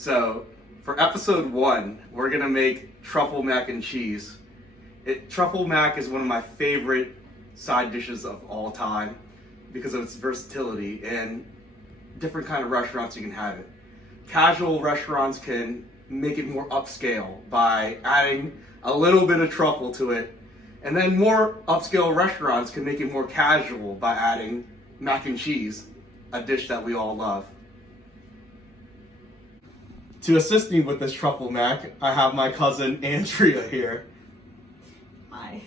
So for episode 1, we're gonna make truffle mac and cheese. Truffle mac is one of my favorite side dishes of all time because of its versatility and different kind of restaurants you can have it. Casual restaurants can make it more upscale by adding a little bit of truffle to it, and then more upscale restaurants can make it more casual by adding mac and cheese, a dish that we all love. To assist me with this truffle mac, I have my cousin Andrea here. Hi.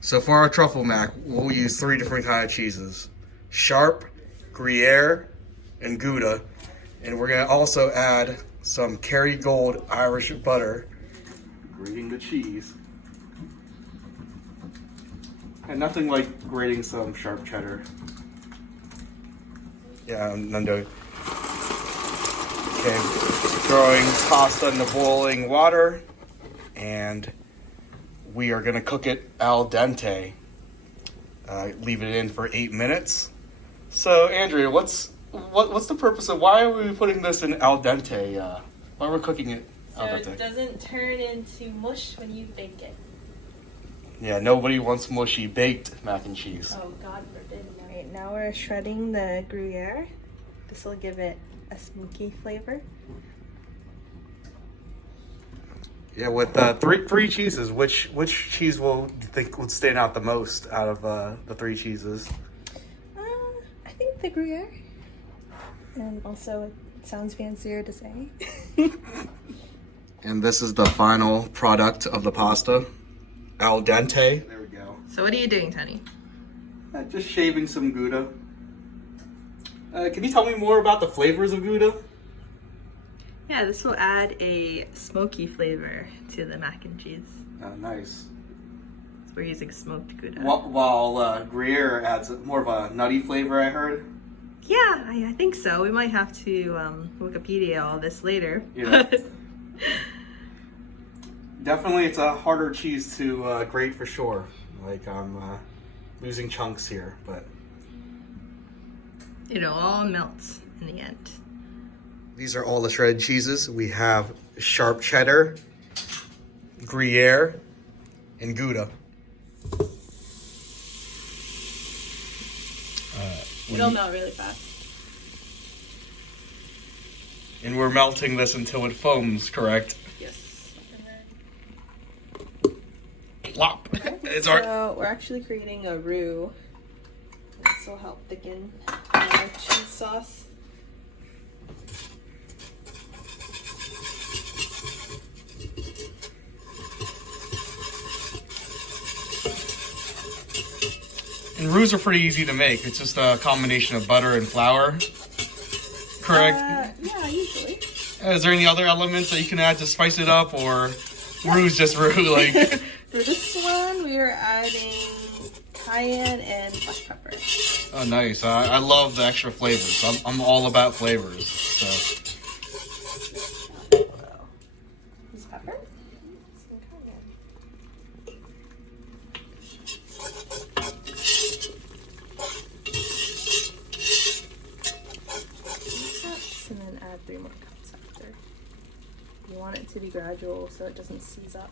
So for our truffle mac, we'll use 3 different kind of cheeses: Sharp, Gruyere, and Gouda. And we're gonna also add some Kerrygold Irish butter, grating the cheese. And nothing like grating some sharp cheddar. Yeah, Nando. Okay, throwing pasta into boiling water, and we are gonna cook it al dente. Leave it in for 8 minutes. So, Andrea, what's the purpose of why are we putting this in al dente? Why we're cooking it al dente? So it doesn't turn into mush when you bake it. Yeah, nobody wants mushy baked mac and cheese. Oh, God forbid. Alright, now we're shredding the Gruyere. This will give it a smoky flavor. Yeah, with three cheeses, which cheese will you think would stand out the most out of the 3 cheeses? I think the Gruyere. And also, it sounds fancier to say. And this is the final product of the pasta, al dente. There we go. So what are you doing, Tony? Just shaving some Gouda. Can you tell me more about the flavors of Gouda? Yeah, this will add a smoky flavor to the mac and cheese. Nice. So we're using smoked Gouda. While Gruyere adds more of a nutty flavor, I heard. Yeah, I think so. We might have to Wikipedia all this later. Yeah. Definitely, it's a harder cheese to grate for sure. Like I'm losing chunks here, but it'll all melt in the end. These are all the shredded cheeses. We have sharp cheddar, Gruyere, and Gouda. It'll melt really fast. And we're melting this until it foams, correct? Yes. Plop. So we're actually creating a roux. This will help thicken our cheese sauce. And roux are pretty easy to make. It's just a combination of butter and flour, correct? Yeah, usually. Is there any other elements that you can add to spice it up, or roux is just roux? Like for this one, we are adding cayenne and black pepper. Oh, nice! I love the extra flavors. I'm all about flavors. So. This pepper. Some cayenne. And then add 3 more cups after. You want it to be gradual so it doesn't seize up.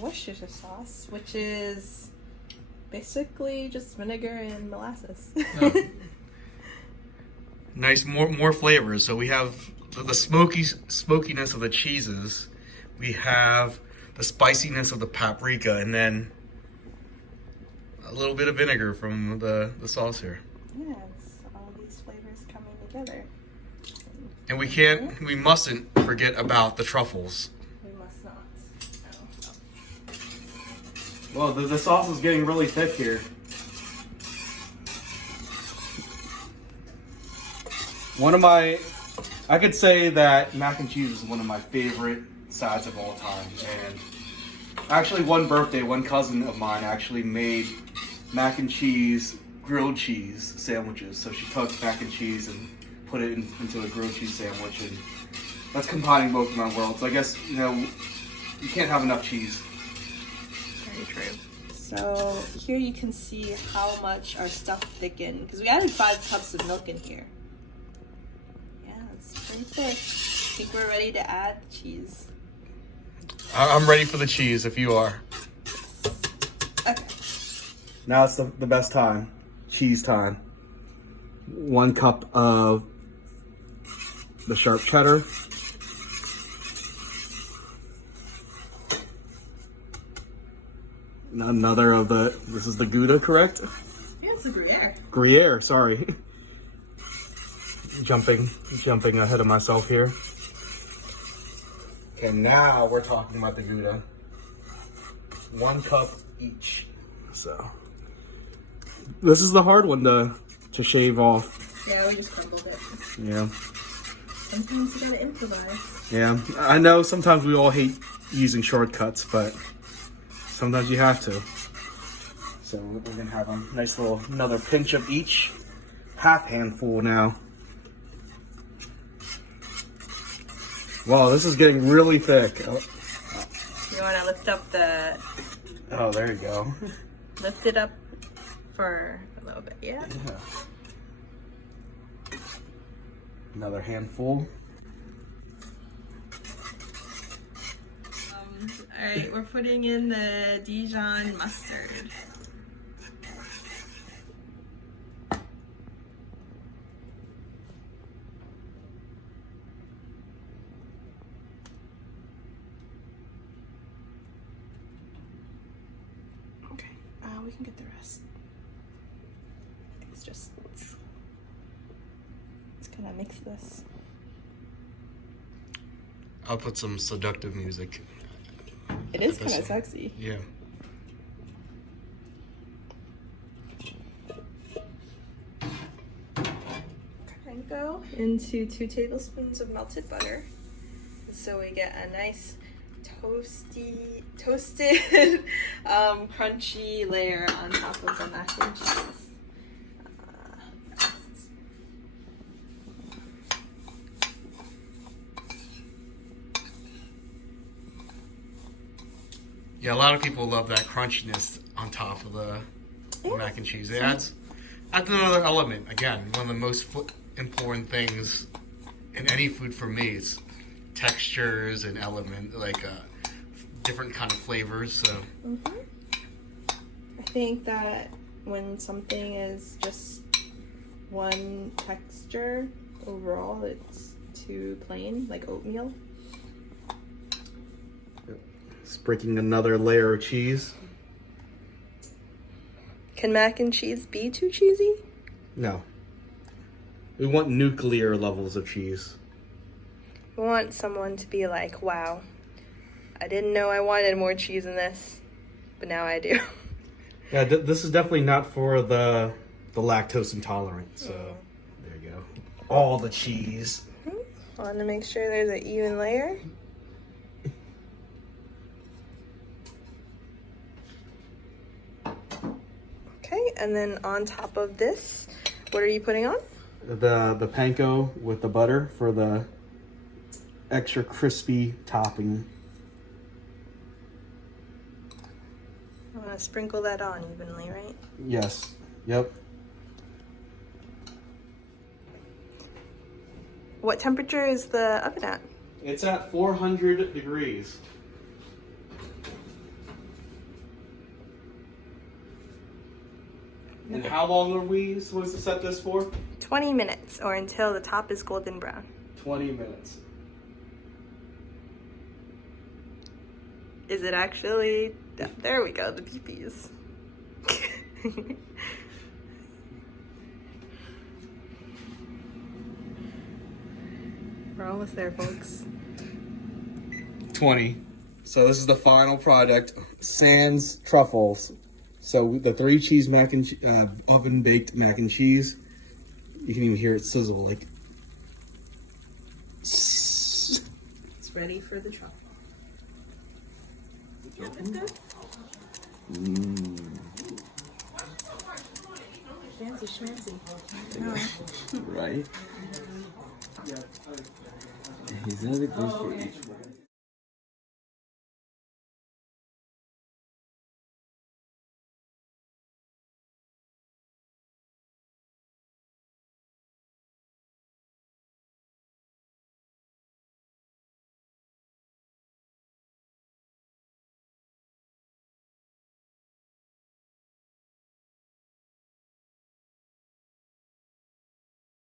Worcestershire sauce, which is basically just vinegar and molasses. Oh. Nice, more flavors. So we have the smokiness of the cheeses. We have the spiciness of the paprika, and then a little bit of vinegar from the sauce here. Yeah, it's all these flavors coming together. And we mustn't forget about the truffles. We must not. No. Well, the sauce is getting really thick here. One of my I could say that mac and cheese is one of my favorite sides of all time. And actually, one birthday, one cousin of mine actually made mac and cheese, grilled cheese sandwiches. So she took mac and cheese and put it into a grilled cheese sandwich, and that's combining both of my worlds. I guess, you know, you can't have enough cheese. Very true. So here you can see how much our stuff thickened, because we added 5 cups of milk in here. Yeah, it's pretty thick. I think we're ready to add cheese. I'm ready for the cheese if you are. Okay. Now it's the best time. Cheese time. 1 cup of the sharp cheddar. Another of this is the Gouda, correct? Yeah, it's a Gruyere. Gruyere, sorry. Jumping ahead of myself here. Okay, now we're talking about the Gouda. 1 cup each. So this is the hard one to shave off. Yeah, we just crumbled it. Yeah. Sometimes you gotta improvise. Yeah, I know sometimes we all hate using shortcuts, but sometimes you have to. So we're gonna have a nice little, another pinch of each. Half handful now. Wow, this is getting really thick. Oh. You wanna lift up the... Oh, there you go. Lift it up for a little bit, yeah? Yeah. Another handful. Alright, we're putting in the Dijon mustard. Okay, we can get the rest. Let's kind of mix this. I'll put some seductive music. It is kind of sexy. Yeah. Go into 2 tablespoons of melted butter, so we get a nice toasted, crunchy layer on top of the mac and cheese. Yeah, a lot of people love that crunchiness on top of the mac and cheese. It adds another element. Again, one of the most important things in any food for me is textures and element, like different kind of flavors. So I think that when something is just one texture overall, it's too plain, like oatmeal. Sprinkling another layer of cheese. Can mac and cheese be too cheesy? No. We want nuclear levels of cheese. We want someone to be like, wow, I didn't know I wanted more cheese in this, but now I do. Yeah, this is definitely not for the lactose intolerant, so there you go. All the cheese. Want to make sure there's an even layer. Okay, and then on top of this, what are you putting on? The panko with the butter for the extra crispy topping. I want to sprinkle that on evenly, right? Yes. Yep. What temperature is the oven at? It's at 400 degrees. And how long are we supposed to set this for? 20 minutes, or until the top is golden brown. 20 minutes. Is it actually? There we go, the peepees. We're almost there, folks. 20. So this is the final product, sans truffles. So the 3 cheese mac and oven baked mac and cheese. You can even hear it sizzle, like. It's ready for the truffle. Yeah, it's good. Fancy schmancy. Right? He's had a good for each one.